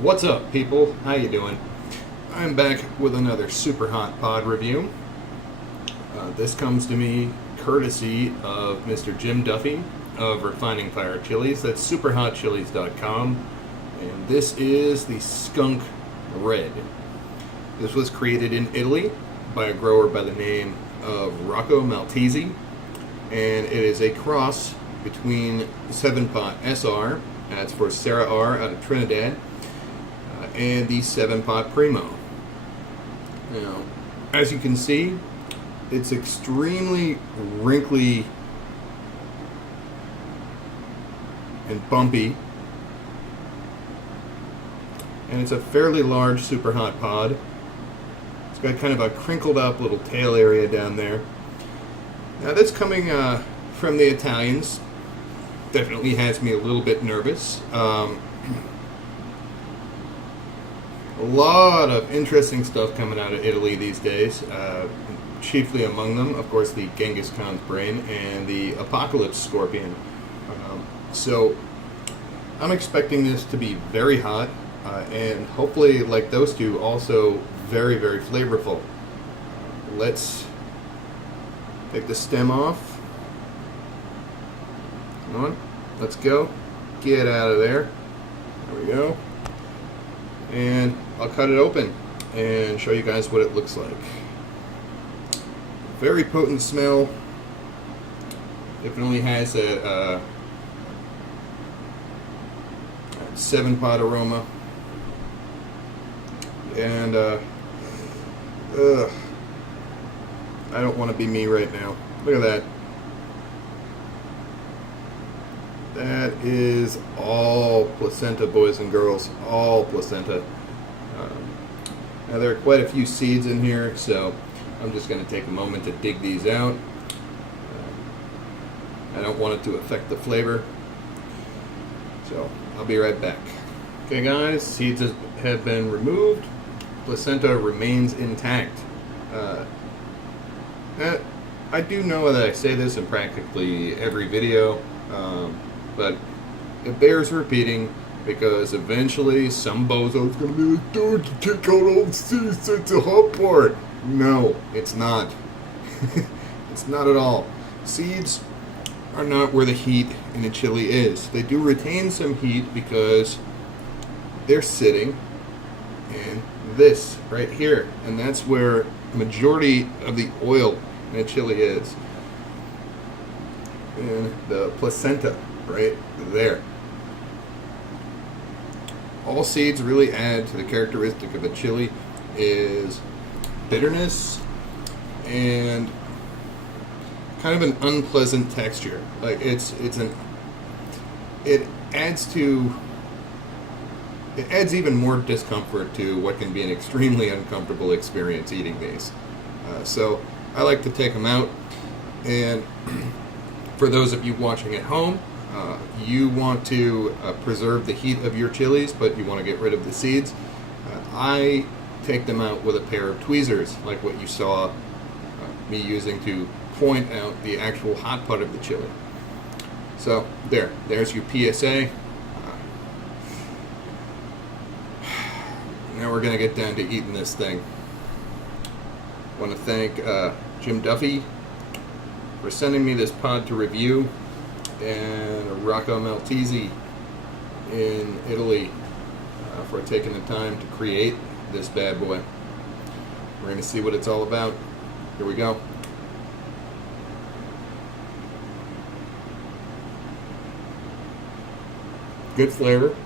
What's up, people? How you doing? I'm back with another Superhot pod review. This comes to me courtesy of Mr. Jim Duffy of Refining Fire Chilies. That's superhotchilies.com. And this is the Skunk Red. This was created in Italy by a grower by the name of Rocco Maltesi. And it is a cross between 7-Pot SR, that's for Sarah R. out of Trinidad, and the 7-Pot Primo. Now, as you can see, it's extremely wrinkly and bumpy, and it's a fairly large Superhot pod. It's got kind of a crinkled up little tail area down there. Now that's coming from the Italians. Definitely has me a little bit nervous. A lot of interesting stuff coming out of Italy these days. Chiefly among them, of course, the Genghis Khan's brain and the Apocalypse Scorpion. So I'm expecting this to be very hot and hopefully, like those two, also very, very flavorful. Let's take the stem off. Come on, let's go. Get out of there. There we go. And I'll cut it open and show you guys what it looks like. Very potent smell. Definitely has a 7-Pot aroma. And I don't want to be me right now. Look at that. That is all placenta, boys and girls. All placenta. Now there are quite a few seeds in here, so I'm just going to take a moment to dig these out. I don't want it to affect the flavor, so I'll be right back. Okay guys, seeds have been removed. Placenta remains intact. I do know that I say this in practically every video, but it bears repeating because eventually some bozo's going to be like, dude, you take out all the seeds, it's a hot part. No, it's not. It's not at all. Seeds are not where the heat in a chili is. They do retain some heat because they're sitting in this right here, and that's where the majority of the oil in a chili is. And the placenta right there. All seeds really add to the characteristic of a chili is bitterness and kind of an unpleasant texture. Like it adds even more discomfort to what can be an extremely uncomfortable experience eating these. So I like to take them out, and for those of you watching at home, you want to preserve the heat of your chilies, but you want to get rid of the seeds. I take them out with a pair of tweezers, like what you saw me using to point out the actual hot part of the chili. So there's your PSA. Now we're going to get down to eating this thing. I want to thank Jim Duffy for sending me this pod to review, and Rocco Maltesi in Italy for taking the time to create this bad boy. We're going to see what it's all about. Here we go. Good flavor.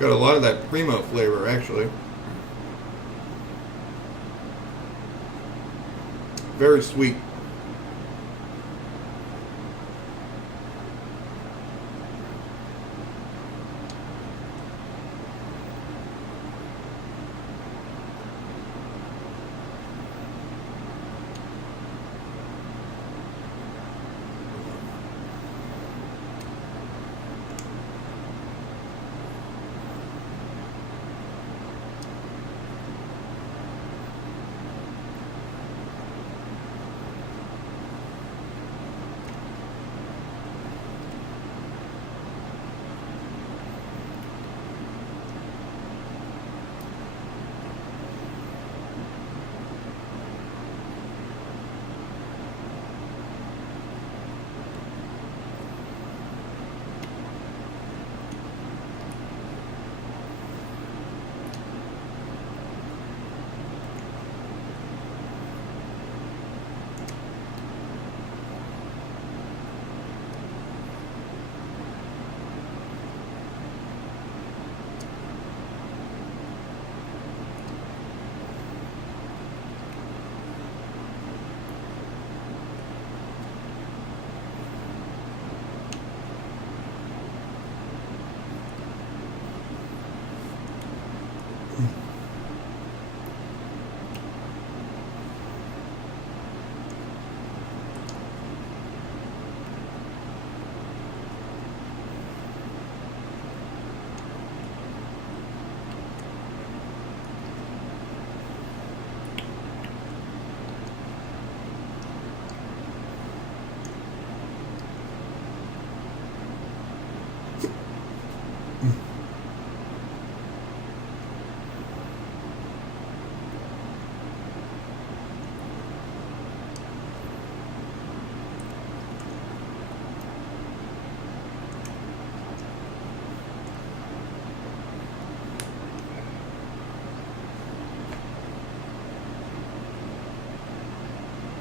Got a lot of that Primo flavor, actually. Very sweet.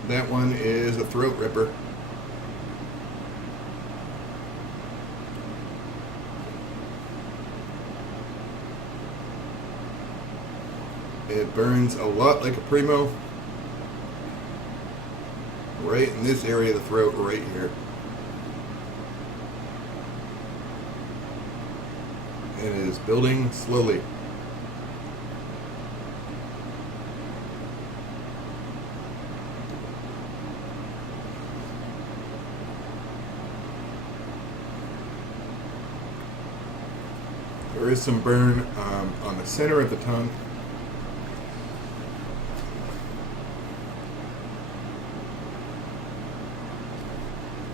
That one is a throat ripper. It burns a lot like a Primo. Right in this area of the throat, right here. It is building slowly. There is some burn on the center of the tongue.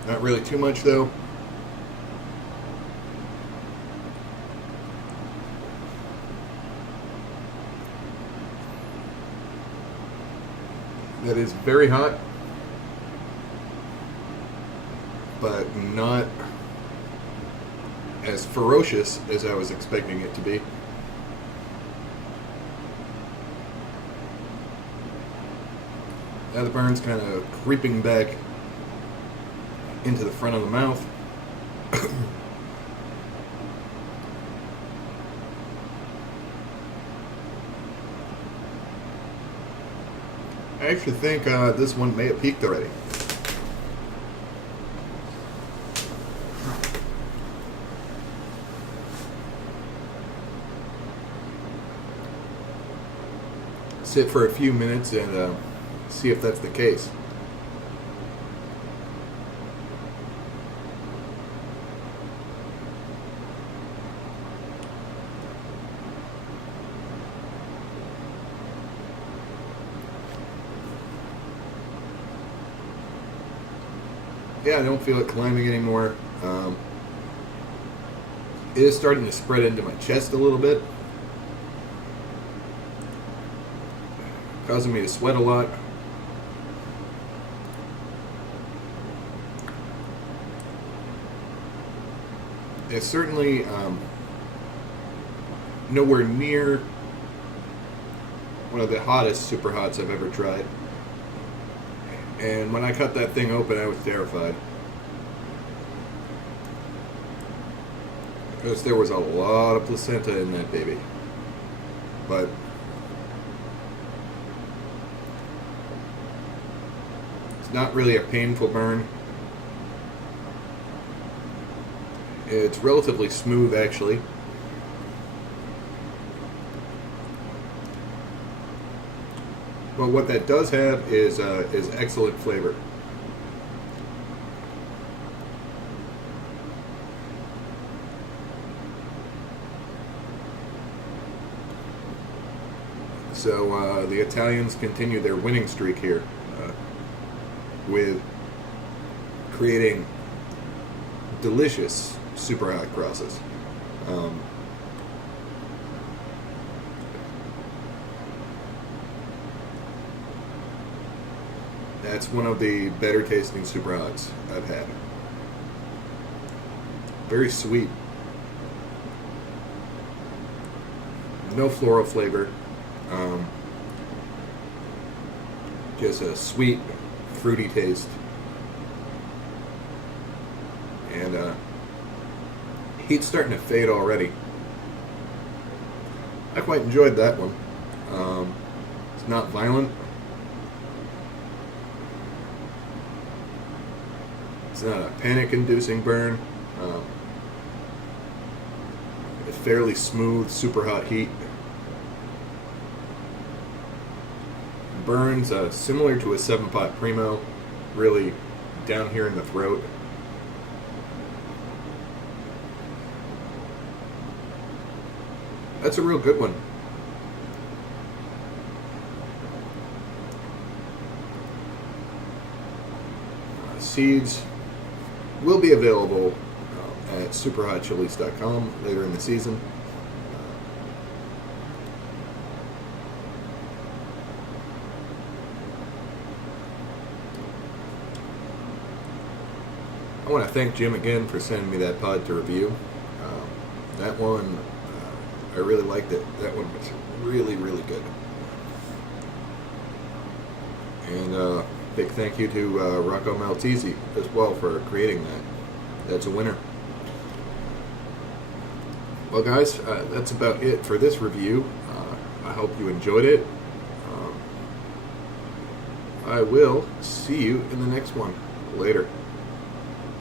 Not really too much though. That is very hot, but not as ferocious as I was expecting it to be. Now the burn's kind of creeping back into the front of the mouth. I actually think this one may have peaked already. Sit for a few minutes and see if that's the case. Yeah, I don't feel it climbing anymore. It is starting to spread into my chest a little bit, causing me to sweat a lot. It's certainly nowhere near one of the hottest Superhots I've ever tried. And when I cut that thing open, I was terrified. Because there was a lot of placenta in that baby. But it's not really a painful burn. It's relatively smooth, actually. But what that does have is excellent flavor. So the Italians continue their winning streak here with creating delicious Superhot crosses. That's one of the better tasting Superhots I've had. Very sweet. No floral flavor. Just a sweet, fruity taste. And heat's starting to fade already. I quite enjoyed that one. It's not violent. It's not a panic-inducing burn. A fairly smooth, super hot heat. Burns similar to a Pot Primo, really down here in the throat. That's a real good one. Seeds will be available at at superhotchilies.com later in the season. I want to thank Jim again for sending me that pod to review. That one, I really liked it. That one was really, really good. And big thank you to Rocco Maltesi as well for creating that. That's a winner. Well, guys, that's about it for this review. I hope you enjoyed it. I will see you in the next one. Later.